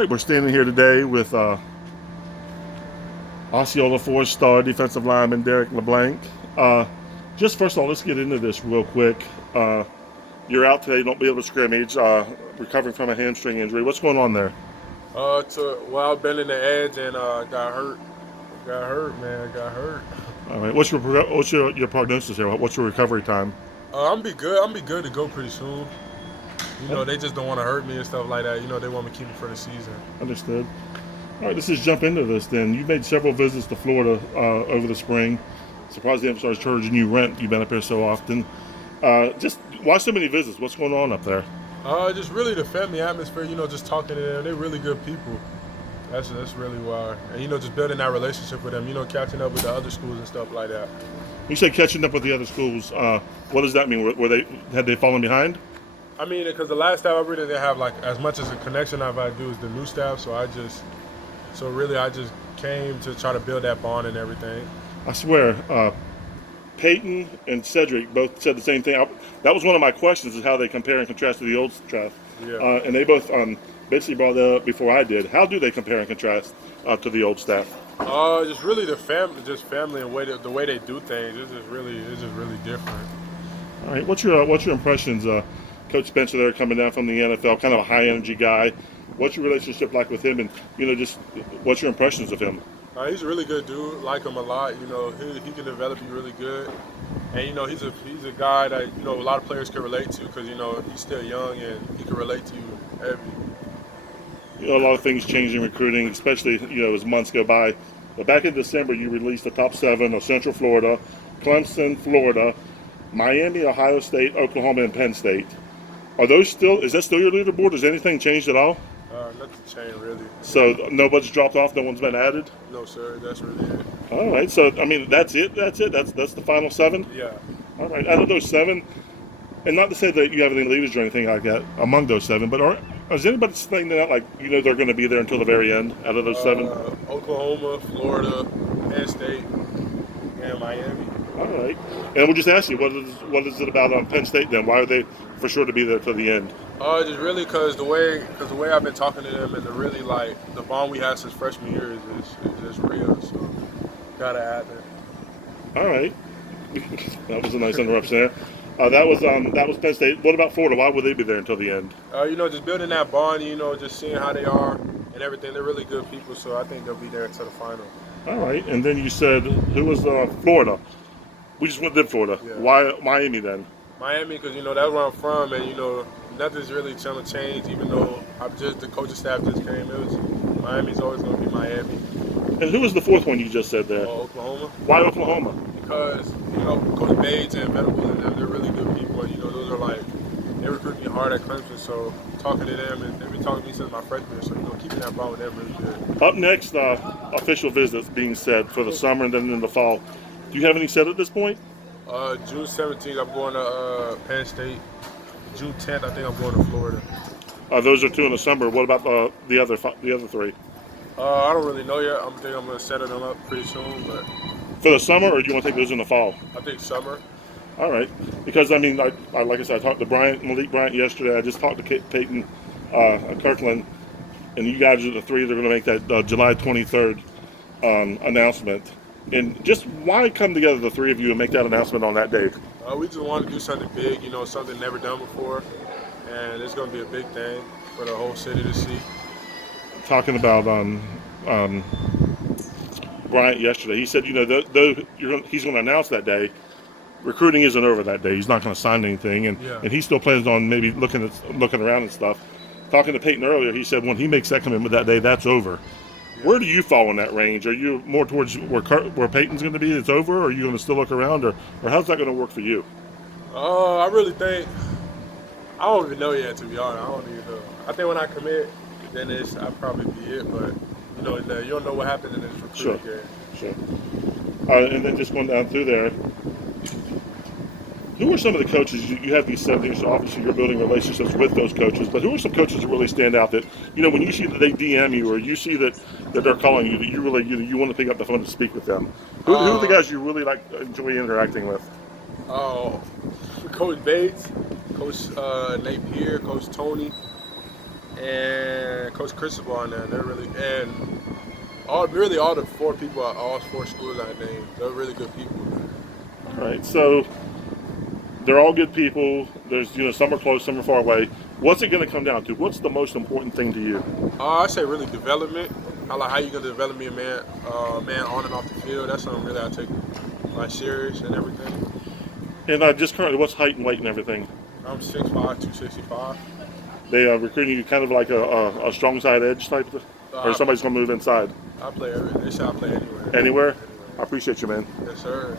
right, we're standing here today with Osceola four-star defensive lineman Derrick LeBlanc. Just first of all, let's get into this real quick. You're out today, don't be able to scrimmage, recovering from a hamstring injury. What's going on there? I've been in the edge and got hurt. Got hurt, man. Got hurt. All right, what's your prognosis here? What's your recovery time? I'm be good. I'm be good to go pretty soon. They just don't want to hurt me and stuff like that. They want me to keep me for the season. Understood. All right, let's just jump into this then. You made several visits to Florida over the spring. Surprised they haven't started charging you rent. You've been up here so often. Just why so many visits? What's going on up there? Just really the family atmosphere. Just talking to them. They're really good people. That's really why. And just building that relationship with them. Catching up with the other schools and stuff like that. You say catching up with the other schools. What does that mean? Had they fallen behind? I mean, because the last staff I really didn't have like as much as a connection as I do as the new staff. So I just came to try to build that bond and everything. I swear, Peyton and Cedric both said the same thing. That was one of my questions: is how they compare and contrast to the old staff. Yeah. And they both basically brought that up before I did. How do they compare and contrast to the old staff? Just really the family and the way they do things. It's just really different. All right, what's your impressions? Coach Spencer there coming down from the NFL, kind of a high energy guy. What's your relationship like with him, and just what's your impressions of him? He's a really good dude. Like him a lot. He can develop you really good, and he's a guy that a lot of players can relate to because he's still young and he can relate to you heavy. A lot of things change in recruiting, especially as months go by. But back in December, you released the top 7 of Central Florida, Clemson, Florida, Miami, Ohio State, Oklahoma, and Penn State. Is that still your leaderboard? Has anything changed at all? Nothing changed really. So nobody's dropped off. No one's been added. No, sir. That's really it. All right. So that's it. That's the final 7. Yeah. All right. Out of those 7, and not to say that you have any leaders or anything like that among those 7, but is anybody saying that they're going to be there until the very end? Out of those 7, Oklahoma, Florida, Penn State, and Miami. All right. And we'll just ask you, what is it about Penn State then? Why are they for sure to be there to the end? Just really because the way I've been talking to them and the bond we had since freshman year is real. So gotta add that. All right. That was a nice interruption there. That was Penn State. What about Florida? Why would they be there until the end? Just building that bond. Just seeing how they are and everything. They're really good people, so I think they'll be there until the final. All right. And then you said who was Florida? We just did Florida. Yeah. Why Miami then? Miami, because that's where I'm from, and nothing's really trying to change. Even though the coaching staff just came, Miami's always going to be Miami. And who was the 4th one you just said there? Oklahoma. Why Oklahoma? Because Coach Bates and Venables and them, they're really good people. And those are they recruit me hard at Clemson. So talking to them, and they've been talking to me since my freshman. So keeping that bond with them really good. Up next, official visits being set for the summer and then in the fall. Do you have any set at this point? June 17th, I'm going to Penn State. June 10th, I think I'm going to Florida. Those are 2 in the summer. What about the other 3? I don't really know yet. I think I'm going to set them up pretty soon. But for the summer, or do you want to take those in the fall? I think summer. All right. Because, like I said, I talked to Malik Bryant yesterday. I just talked to Peyton Kirkland, and you guys are the 3 that are going to make that July 23rd announcement. And just why come together, the 3 of you, and make that announcement on that day? We just want to do something big, something never done before. And it's going to be a big thing for the whole city to see. Talking about Bryant yesterday, he said, he's going to announce that day. Recruiting isn't over that day. He's not going to sign anything. And he still plans on maybe looking around and stuff. Talking to Peyton earlier, he said when he makes that commitment that day, that's over. Where do you fall in that range? Are you more towards where Peyton's going to be? It's over, or are you going to still look around, or how's that going to work for you? I really think I don't even know yet. To be honest, I don't even know. I think when I commit, then I'll probably be it. But you don't know what happens in this recruiting game. Sure. And then just going down through there, who are some of the coaches? You have these 7 years, so obviously you're building relationships with those coaches, but who are some coaches that really stand out that, when you see that they DM you or you see that they're calling you, that you really, you want to pick up the phone to speak with them? Who are the guys you really enjoy interacting with? Coach Bates, Coach Napier, Coach Tony, and Coach Cristobal on there. They're really and all the 4 people at all 4 schools I named. They're really good people. All right, so they're all good people. There's some are close, some are far away. What's it going to come down to? What's the most important thing to you? I say really development. I like how you're gonna develop me a man on and off the field. That's something really I take serious and everything. And just currently, what's height and weight and everything? I'm 6'5", 265. They are recruiting you kind of like a strong side edge type, or somebody's going to move inside? I play everywhere. They say I play anywhere. Anywhere? I appreciate you, man. Yes, sir.